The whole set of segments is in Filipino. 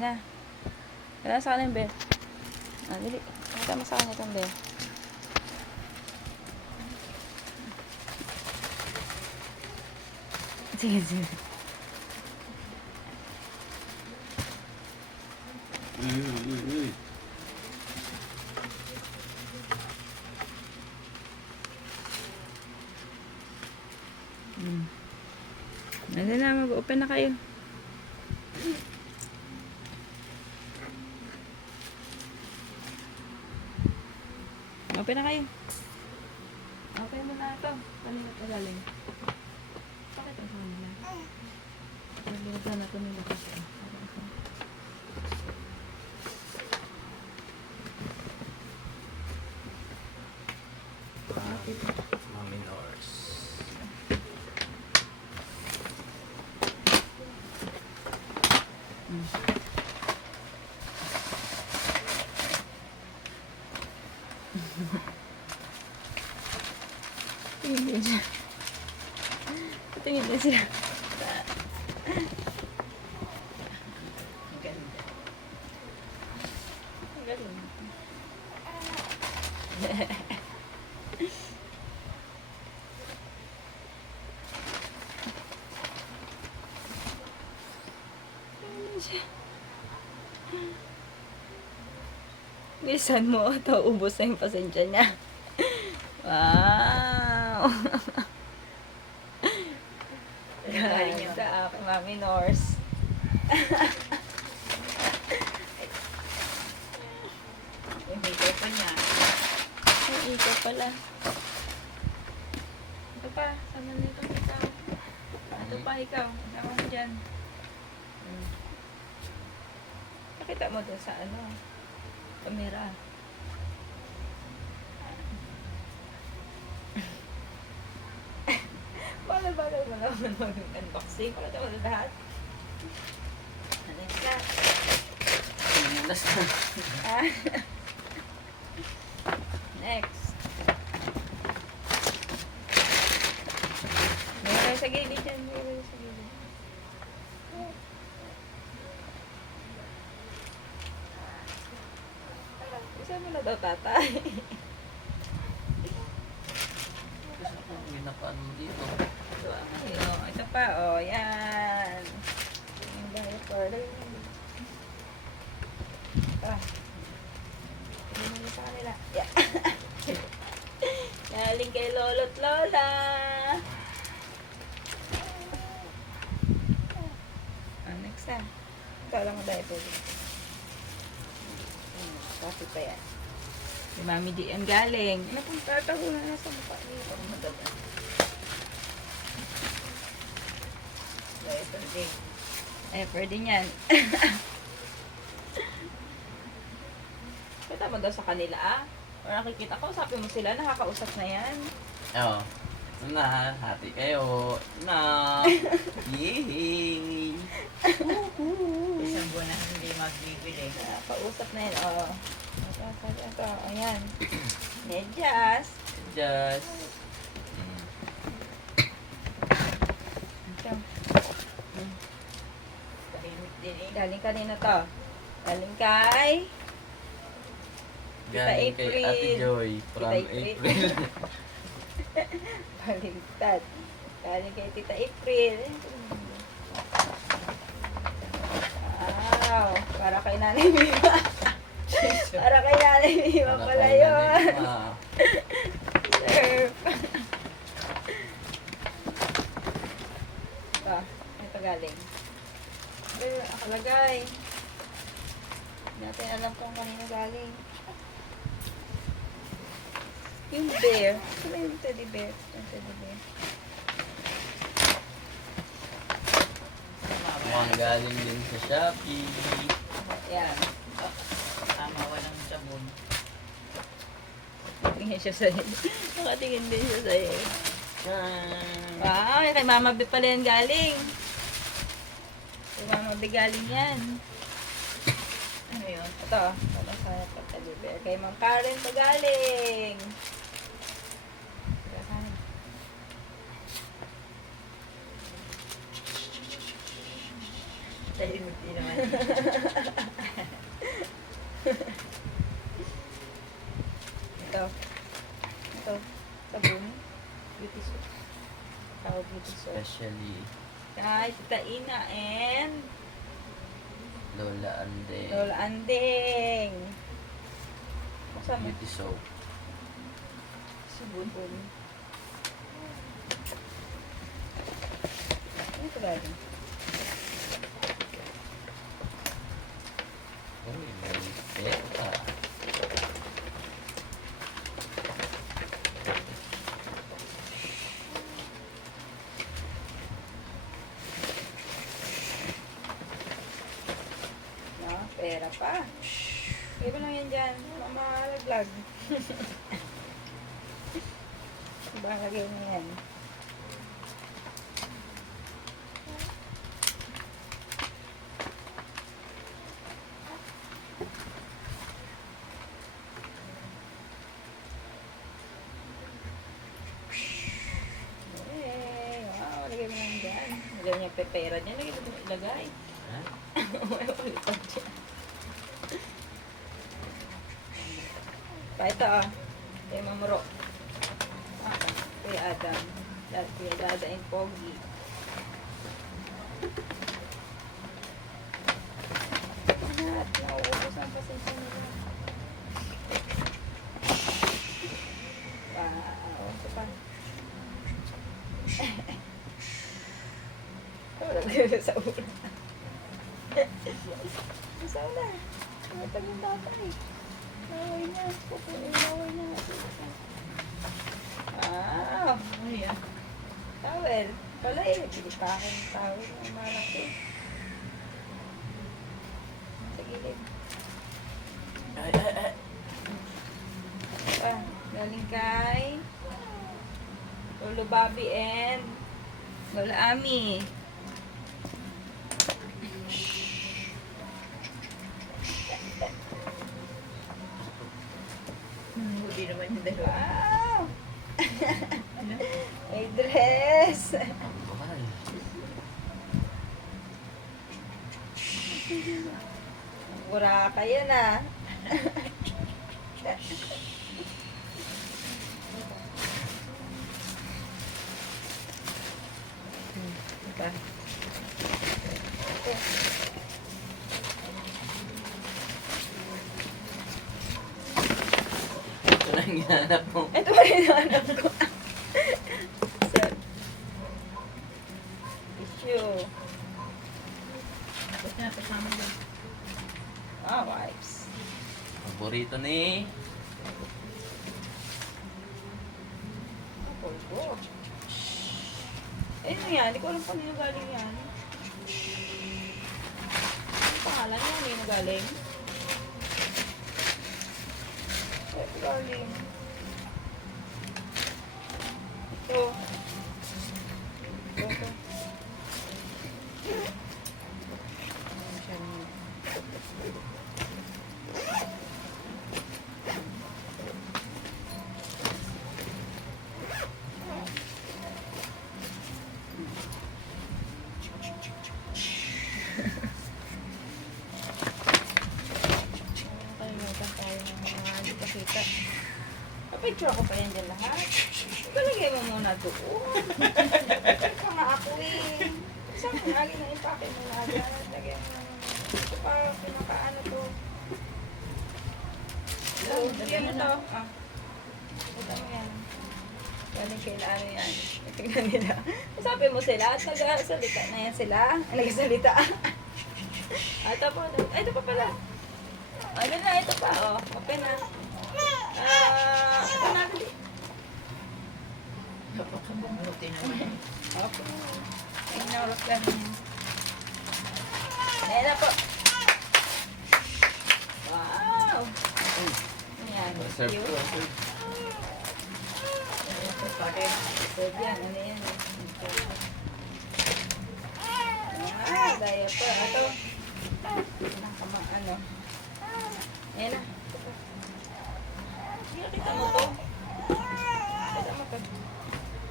Ayan na. Ayan na sa kanin, Bear. Dali. Kita mo sa kanin itong Bear. Sige, sige. Ano na, mag-open na kayo. Open na kayo. Open mo na ito. Kanina pa galing. Bakit ang sabi na? Nagbunugan na ito nila kasi. Mami Nors. Tingin din siya. Tingin din siya. Ang galing. Bilisan mo, ito ubos na yung pasensya niya. Wow! Galing sa akin, Mami Nors. Yung hikaw pa niya. Ang ikaw pala. Ito pa, sama na itong ikaw. Ito pa, ikaw. Sama mo dyan. Pakita mo doon sa camera. Bagal mo naman mag-unboxing. Pakita mo doon lahat. Next na. Last na. Next. Meron sa gilid dyan. Meron sa gilid. Isa mo na daw, tatay. Gusto ko ginapaan mo dito. Ito pa, yan. Yung diaper. Hindi mo sa kanila. Yeah. Galing kay Lolo't Lola. Next na. Ito lang ang diaper. Kapit pa yan. Si Mami di ang galing. Napunta tago na nasa mukha niyo. Madaba. Ito din. Pwede niyan. Kita mo daw sa kanila, O nakikita ko, usapin mo sila, nakakausap na yan. Oo. Na, hati kayo. Na. Yay! Isang buwan na hindi magbibili. Nakakausap na yan, Ito, ayan. Medyas. Just. Ito. Tahimik din eh. Galing kanina to. Galing kay... Galing kay April. Ate Joy. From Tita April. April. Baligtad. Galing kay Tita April. Wow. Para kay Nanay Mima. Para kay Nanay Mima Para pala kay yun. Nanay Mima. Surf. Ito galing. Ito nakalagay. Hindi natin alam kung kanina galing. Yung bear. Sino yung teddy bear? Yung teddy bear. Mukhang galing din sa Shopee. Yan. Tama, walang sabon. Tingin siya sa'yo. Nakatingin din siya sa'yo. Yan. Wow, kay Mama B pala yan galing. Kay Mama B galing yan. Ano yun? Ito, para sa teddy bear. Kay Ma'am Karen pa galing. Tahimik din naman. Shelly. Kay Tita Ina and Lola Ande. Lola Anding. Kasama Beauty soap. si Bunbun. Ano ito galing? Uy, may peta. No, pera pa. Iba lang yan dyan. Mamalaglag. Diba lagay mo yan? Hey, wow, lagay mo lang dyan. Lagay niya pepera dyan. Lagay mo ilagay. Ha? May ulipad dyan. Pa ito ah. Kay Mamuro. Ah, Kuya Adam. Kuya Dada and Pogi. Lahat. Nauubos ang pasensya nila. Wow. Ito pa. Wala ko sa ulo. Isa na. Tumatag yung tatay. Naway niya. Pupunin naway niya. Wow. Ano yan? Towel. Pala eh. Bili pa ako ng towel ng malaki. Sa gilid. Ay, ay, ay. Galing kay Lolo Bobby and Lola Ami. Hindi naman yung dalawa. Wow! Ano? May dress! Ang mahal. Wala ka yan ah. Diba? Ito na ang hinahanap mo. Ito pa rin hanap ko. Sir. Tissue. Tapos na, kasama doon. Ah, wipes. Paborito ni... Polvo. Eh, ano yan? Hindi ko alam kung nino galing yan. Ano pangalan niya? Nino galing? Eh, galing. Ito. Ito. Kalimutan tayo ng mga hindi pa kita. Papicture ko pa yan dyan lahat. Ibalagay mo muna doon. Ito nga ako eh. Saan mo lagi na impake mo na dyan? Lagay mo na. Ito pa pinakaano to. Yan ito. Ah. Ito mo yan. Galing kay ano yan. Tingnan nila. Sabi mo sila at nagsalita na yan sila. Nagsalita. Ito pa. Ay, ito pa pala. Ano na, ito pa. Oh, open na. Ito na. Dali. Napakabuti naman. Okay. Ay, naurot lang yan. Ayan na po. Wow. Ayan. Serve Cute. ko, serve. Ito pa rin. Serve yan. Ano yan? Diaper. Ito. Nakama, ano. Ayan na. Kita mo to. Kita mo to.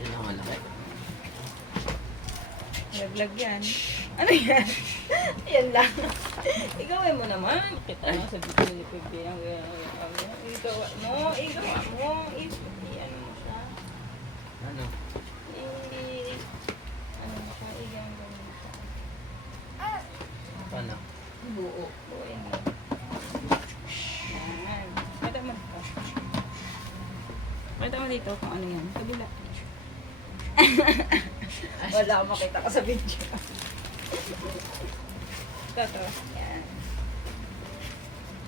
Yun ang malaki. Laglag yan. Ano yan? Yan lang. Igawin mo naman. Kita mo sa video ni Pipi. Igawa mo. Igawa mo. Ano mo siya. Ano? Ano buo. Oo, yan. Yan. Kita mo dito. Kita mo dito kung ano yan. Kabila. Wala akong makita ka sa video. Ito. Yan.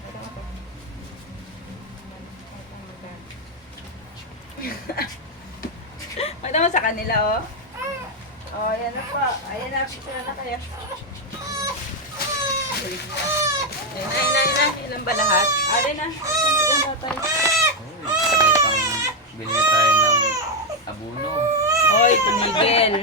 Kita mo to. Kita mo sa kanila, oh. Oh, yan na po. Ayan na, picture na kayo. Ayun na. Ilan ba lahat? Alin na. Ilan ba tayo? Bili tayo ng abuno. Hoy, tumigil.